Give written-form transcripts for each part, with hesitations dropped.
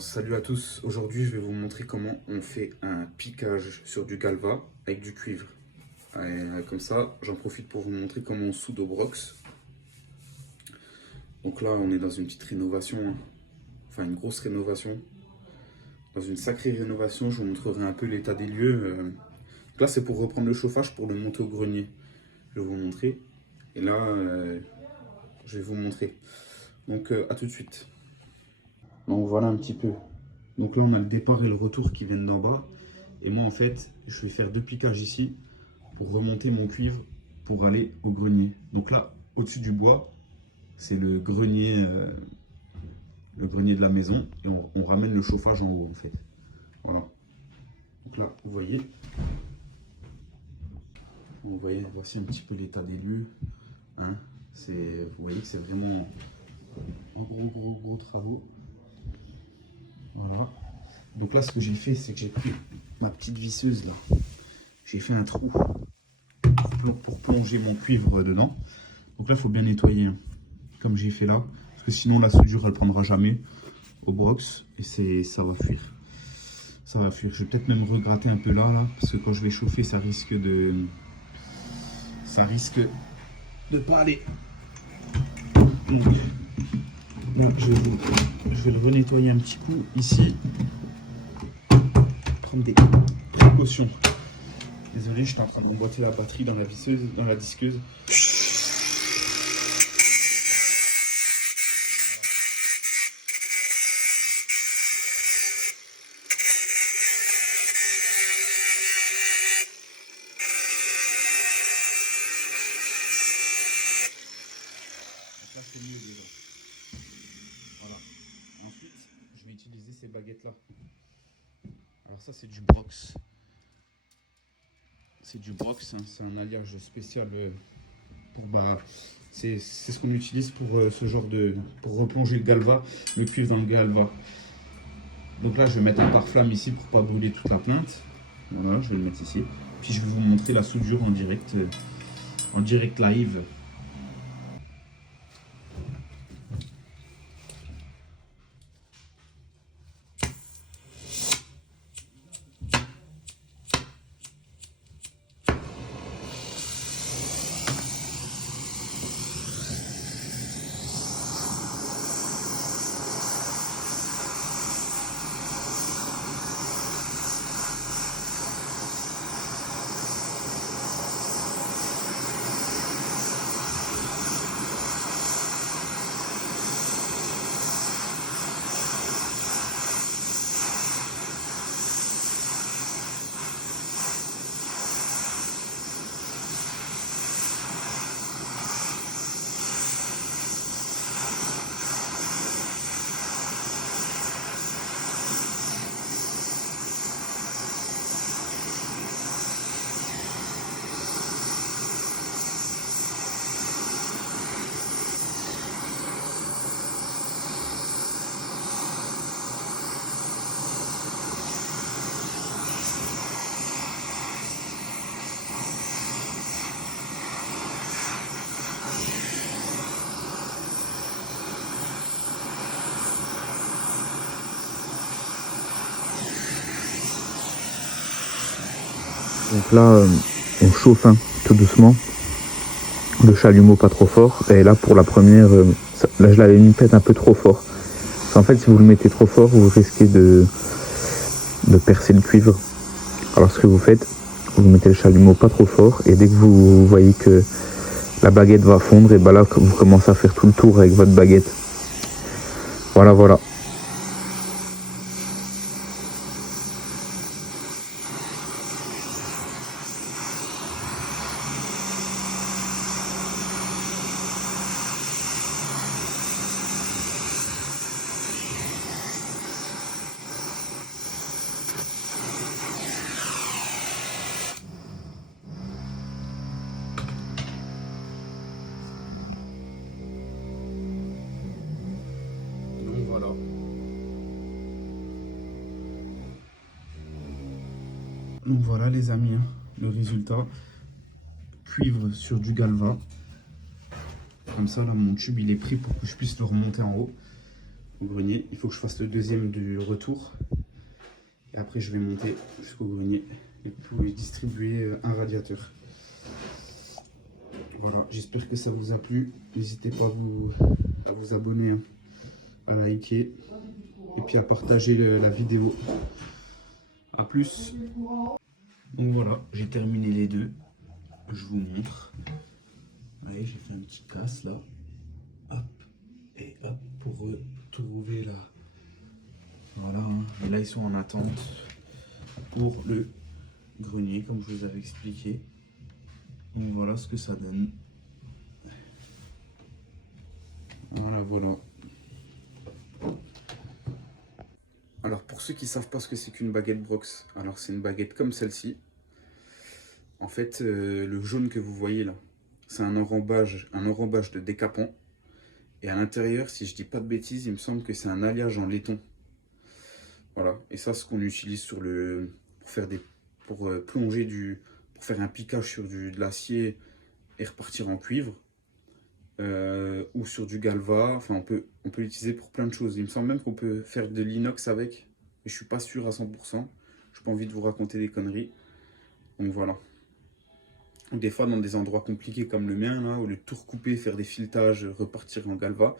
Salut à tous, aujourd'hui je vais vous montrer comment on fait un piquage sur du galva avec du cuivre. Comme ça, j'en profite pour vous montrer comment on soude au brox. Donc là on est dans une petite rénovation, hein. Enfin une grosse rénovation. Dans une sacrée rénovation, je vous montrerai un peu l'état des lieux. Donc là c'est pour reprendre le chauffage pour le monter au grenier. Je vais vous montrer. Et là je vais vous montrer. Donc à tout de suite. Donc voilà un petit peu. Donc là, on a le départ et le retour qui viennent d'en bas. Et moi, en fait, je vais faire deux piquages ici pour remonter mon cuivre pour aller au grenier. Donc là, au-dessus du bois, c'est le grenier de la maison. Et on ramène le chauffage en haut, en fait. Voilà. Donc là, vous voyez, voici un petit peu l'état des lieux. Hein. Vous voyez que c'est vraiment en gros travaux. Voilà. Donc là, ce que j'ai fait, c'est que j'ai pris ma petite visseuse là. J'ai fait un trou pour plonger mon cuivre dedans. Donc là, il faut bien nettoyer, hein, comme j'ai fait là. Parce que sinon, la soudure, elle prendra jamais au brox. Et ça va fuir. Ça va fuir. Je vais peut-être même regratter un peu là. Parce que quand je vais chauffer, ça risque de pas aller. Donc, là, je vais le renettoyer un petit coup ici. Prendre des précautions. Désolé, j'étais en train d'emboîter la batterie dans la disqueuse. Donc là, c'est mieux déjà. Voilà. Ensuite, je vais utiliser ces baguettes-là. Alors ça, c'est du brox. C'est du brox, hein. C'est un alliage spécial c'est ce qu'on utilise pour ce genre pour replonger le cuivre dans le galva. Donc là, je vais mettre un pare-flamme ici pour pas brûler toute la plainte. Voilà, je vais le mettre ici. Puis je vais vous montrer la soudure en direct live. Donc là, on chauffe tout doucement, le chalumeau pas trop fort. Et là, pour la première, là je l'avais mis peut-être un peu trop fort. Parce qu'en fait, si vous le mettez trop fort, vous risquez de percer le cuivre. Alors ce que vous faites, vous mettez le chalumeau pas trop fort. Et dès que vous voyez que la baguette va fondre, et ben là, vous commencez à faire tout le tour avec votre baguette. Voilà, voilà. Donc voilà. Donc voilà les amis, hein, le résultat. Cuivre sur du galva. Comme ça là mon tube il est pris pour que je puisse le remonter en haut. au grenier. Il faut que je fasse le deuxième du retour. Et après, je vais monter jusqu'au grenier et puis distribuer un radiateur. Voilà, j'espère que ça vous a plu. N'hésitez pas à vous abonner, hein, à liker et puis à partager la vidéo. A plus. Donc voilà, j'ai terminé les deux. Je vous montre. Vous voyez, j'ai fait un petit casse là. Hop. Et hop, pour trouver là. Voilà, hein. Et là ils sont en attente pour le grenier, comme je vous avais expliqué. Donc voilà ce que ça donne. Voilà, voilà. Alors pour ceux qui ne savent pas ce que c'est qu'une baguette Brox, alors c'est une baguette comme celle-ci. En fait, le jaune que vous voyez là, c'est un enrobage de décapant. Et à l'intérieur, si je dis pas de bêtises, il me semble que c'est un alliage en laiton. Voilà, et ça, ce qu'on utilise sur pour plonger pour faire un piquage sur de l'acier et repartir en cuivre. Ou sur du galva, enfin on peut l'utiliser pour plein de choses. Il me semble même qu'on peut faire de l'inox avec, mais je suis pas sûr à 100%. Je n'ai pas envie de vous raconter des conneries. Donc voilà. Des fois dans des endroits compliqués comme le mien, là, au lieu de tout recouper, faire des filetages, repartir en galva,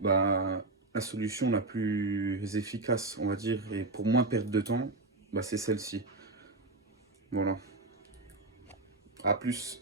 bah, la solution la plus efficace, on va dire, et pour moins perdre de temps, bah, c'est celle-ci. Voilà. À plus.